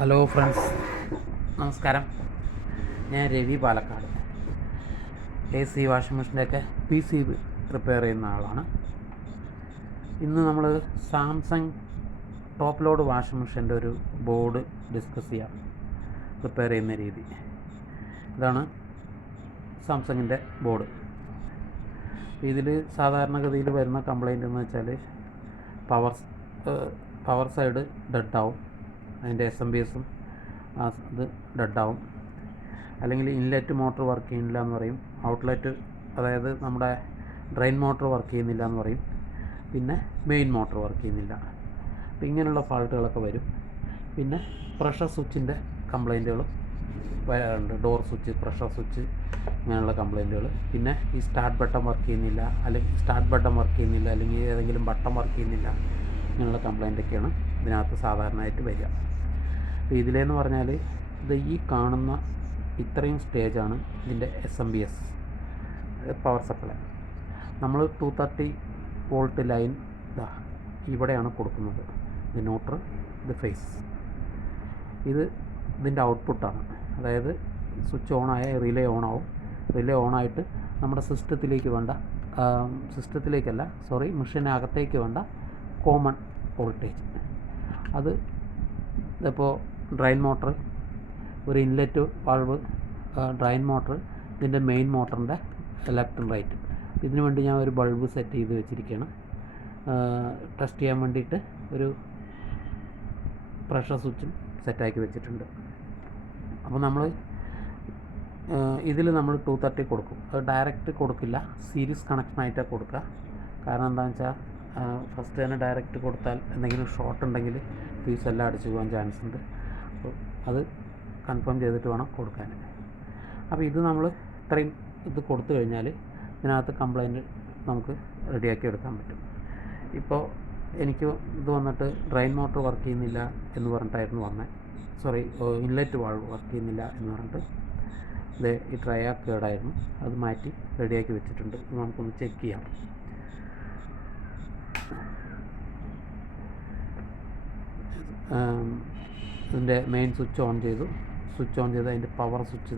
Hello friends, നമസ്കാരം. ഞാൻ Ravi, Palakkad. AC washing മെഷീൻ്റെയൊക്കെ PCB റിപ്പയർ ചെയ്യുന്ന ആളാണ്. ഇന്ന് നമ്മൾ സാംസങ് ടോപ്പ് ലോഡ് വാഷിംഗ് മെഷീൻ്റെ ഒരു ബോർഡ് ഡിസ്കസ് ചെയ്യാം. റിപ്പയർ ചെയ്യുന്ന രീതി ഇതാണ്. സാംസങ്ങിൻ്റെ ബോർഡ്. ഇതിൽ സാധാരണഗതിയിൽ വരുന്ന കംപ്ലൈൻ്റ് എന്ന് വെച്ചാൽ പവർ സൈഡ് ഡെഡാവും, അതിൻ്റെ SMBSും ഇത് ഡെഡാവും. അല്ലെങ്കിൽ ഇൻലെറ്റ് മോട്ടർ വർക്ക് ചെയ്യുന്നില്ല എന്ന് പറയും. ഔട്ട്ലെറ്റ്, അതായത് നമ്മുടെ ഡ്രെയിൻ മോട്ടർ വർക്ക് ചെയ്യുന്നില്ല എന്ന് പറയും. പിന്നെ മെയിൻ മോട്ടർ വർക്ക് ചെയ്യുന്നില്ല. അപ്പോൾ ഇങ്ങനെയുള്ള ഫാൾട്ടുകളൊക്കെ വരും. പിന്നെ പ്രഷർ സ്വിച്ചിൻ്റെ കംപ്ലൈൻറ്റുകളും വരാറുണ്ട്. ഡോർ സ്വിച്ച്, പ്രഷർ സ്വിച്ച്, ഇങ്ങനെയുള്ള കംപ്ലൈൻറ്റുകൾ. പിന്നെ ഈ സ്റ്റാർട്ട് ബട്ടൺ വർക്ക് ചെയ്യുന്നില്ല, അല്ലെങ്കിൽ ഏതെങ്കിലും ബട്ടൺ വർക്ക് ചെയ്യുന്നില്ല, ഇങ്ങനെയുള്ള കംപ്ലൈൻറ്റൊക്കെയാണ് ഇതിനകത്ത് സാധാരണയായിട്ട് വരിക. അപ്പോൾ ഇതിലെന്ന് പറഞ്ഞാൽ ഇത് ഈ കാണുന്ന ഇത്രയും സ്റ്റേജാണ് ഇതിൻ്റെ SMBS, പവർ സപ്ലൈ. നമ്മൾ 230 വോൾട്ട് ലൈൻ ഇവിടെയാണ് കൊടുക്കുന്നത്. ഇത് ന്യൂട്രൽ, ഇത് ഫേസ്. ഇതിൻ്റെ ഔട്ട്പുട്ടാണ്. അതായത് സ്വിച്ച് ഓണായ റിലേ ഓണാവും. റിലേ ഓണായിട്ട് നമ്മുടെ മെഷീനകത്തേക്ക് വേണ്ട കോമൺ വോൾട്ടേജ്. അത് ഇപ്പോൾ ഡ്രെയിൻ മോട്ടർ, ഒരു ഇൻലെറ്റ് വാൾവ്, ഡ്രെയിൻ മോട്ടർ, ഇതിൻ്റെ മെയിൻ മോട്ടറിൻ്റെ ലെഫ്റ്റ് ആൻഡ് റൈറ്റ്. ഇതിനു വേണ്ടി ഞാൻ ഒരു ബൾബ് സെറ്റ് ചെയ്ത് വെച്ചിരിക്കുകയാണ്. ടെസ്റ്റ് ചെയ്യാൻ വേണ്ടിയിട്ട് ഒരു പ്രഷർ സ്വിച്ചും സെറ്റാക്കി വെച്ചിട്ടുണ്ട്. അപ്പോൾ ഇതിൽ നമ്മൾ 230 കൊടുക്കും. അത് ഡയറക്റ്റ് കൊടുക്കില്ല, സീരീസ് കണക്ഷനായിട്ടാണ് കൊടുക്കുക. കാരണം എന്താണെന്ന് വെച്ചാൽ ഫസ്റ്റ് തന്നെ ഡയറക്റ്റ് കൊടുത്താൽ എന്തെങ്കിലും ഷോർട്ട് ഉണ്ടെങ്കിൽ ഫീസ് എല്ലാം അടിച്ചു പോകാൻ ചാൻസ് ഉണ്ട്. അപ്പോൾ അത് കൺഫേം ചെയ്തിട്ട് വേണം കൊടുക്കാൻ. അപ്പോൾ ഇത് നമ്മൾ ഇത്രയും ഇത് കൊടുത്തു കഴിഞ്ഞാൽ ഇതിനകത്ത് കംപ്ലൈൻറ്റ് നമുക്ക് റെഡിയാക്കി എടുക്കാൻ പറ്റും. ഇപ്പോൾ എനിക്ക് ഇത് വന്നിട്ട് ഡ്രെയിൻ മോട്ടർ വർക്ക് ചെയ്യുന്നില്ല എന്ന് പറഞ്ഞിട്ടായിരുന്നു ഇൻലെറ്റ് വാൾവ് വർക്ക് ചെയ്യുന്നില്ല എന്ന് പറഞ്ഞിട്ട് ഇത് ഈ ട്രയാ കേടായിരുന്നു. അത് മാറ്റി റെഡിയാക്കി വെച്ചിട്ടുണ്ട്. ഇത് നമുക്കൊന്ന് ചെക്ക് ചെയ്യാം. ഇതിൻ്റെ മെയിൻ സ്വിച്ച് ഓൺ ചെയ്ത് അതിൻ്റെ പവർ സ്വിച്ച്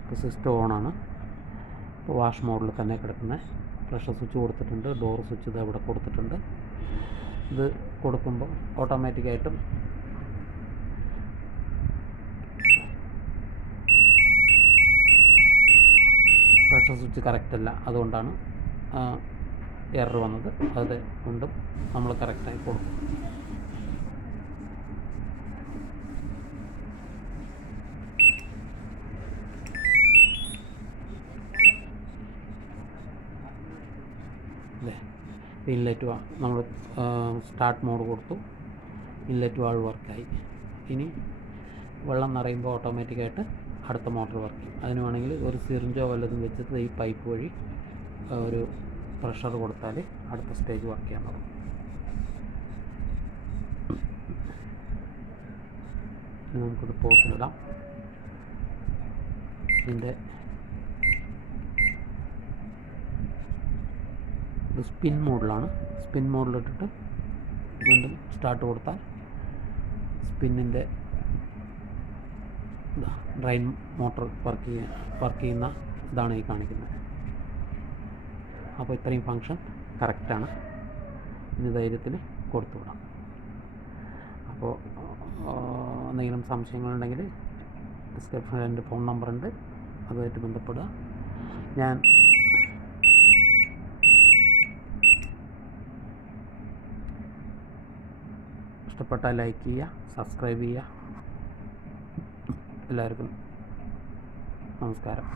ഇപ്പോൾ സിസ്റ്റം ഓണാണ്. ഇപ്പോൾ വാഷ് മോഡിൽ തന്നെ കിടക്കുന്നത്. പ്രഷർ സ്വിച്ച് കൊടുത്തിട്ടുണ്ട്, ഡോർ സ്വിച്ച് ഇത് അവിടെ കൊടുത്തിട്ടുണ്ട്. ഇത് കൊടുക്കുമ്പോൾ ഓട്ടോമാറ്റിക്കായിട്ടും പ്രഷർ സ്വിച്ച് കറക്റ്റല്ല, അതുകൊണ്ടാണ് എറർ വന്നത്. അത് കൊണ്ടും നമ്മൾ കറക്റ്റായി കൊടുക്കും. ഇൻലെറ്റ് നമ്മൾ സ്റ്റാർട്ട് മോഡ് കൊടുത്തു, ഇൻലെറ്റ് വാൾവ് വർക്കായി. ഇനി വെള്ളം നിറയുമ്പോൾ ഓട്ടോമാറ്റിക്കായിട്ട് അടുത്ത മോട്ടർ വർക്ക് ചെയ്യും. അതിന് വേണമെങ്കിൽ ഒരു സിറിഞ്ചോ വല്ലതും വെച്ചിട്ട് ഈ പൈപ്പ് വഴി ഒരു പ്രഷർ കൊടുത്താൽ അടുത്ത സ്റ്റേജ് വർക്ക് ചെയ്യാൻ തുടങ്ങും. ഇനി നമുക്കിത് പോസിലിടാം. ഇതിൻ്റെ സ്പിൻ മോഡിലാണ്. സ്പിൻ മോഡിലിട്ടിട്ട് വീണ്ടും സ്റ്റാർട്ട് കൊടുത്താൽ സ്പിന്നിൻ്റെ ഡ്രെയിൻ മോട്ടർ വർക്ക് ചെയ്യുന്ന ഇതാണ് ഈ കാണിക്കുന്നത്. അപ്പോൾ ഇത്രയും ഫങ്ഷൻ കറക്റ്റാണ്. ഇനി ധൈര്യത്തിൽ കൊടുത്തുവിടാം. അപ്പോൾ എന്തെങ്കിലും സംശയങ്ങളുണ്ടെങ്കിൽ ഡിസ്ക്രിപ്ഷനിൽ എൻ്റെ ഫോൺ നമ്പറുണ്ട്, അതുമായിട്ട് ബന്ധപ്പെടുക. ഞാൻ ഇഷ്ടപ്പെട്ടാൽ ലൈക്ക് ചെയ്യുക, സബ്സ്ക്രൈബ് ചെയ്യുക. എല്ലാവർക്കും നമസ്കാരം.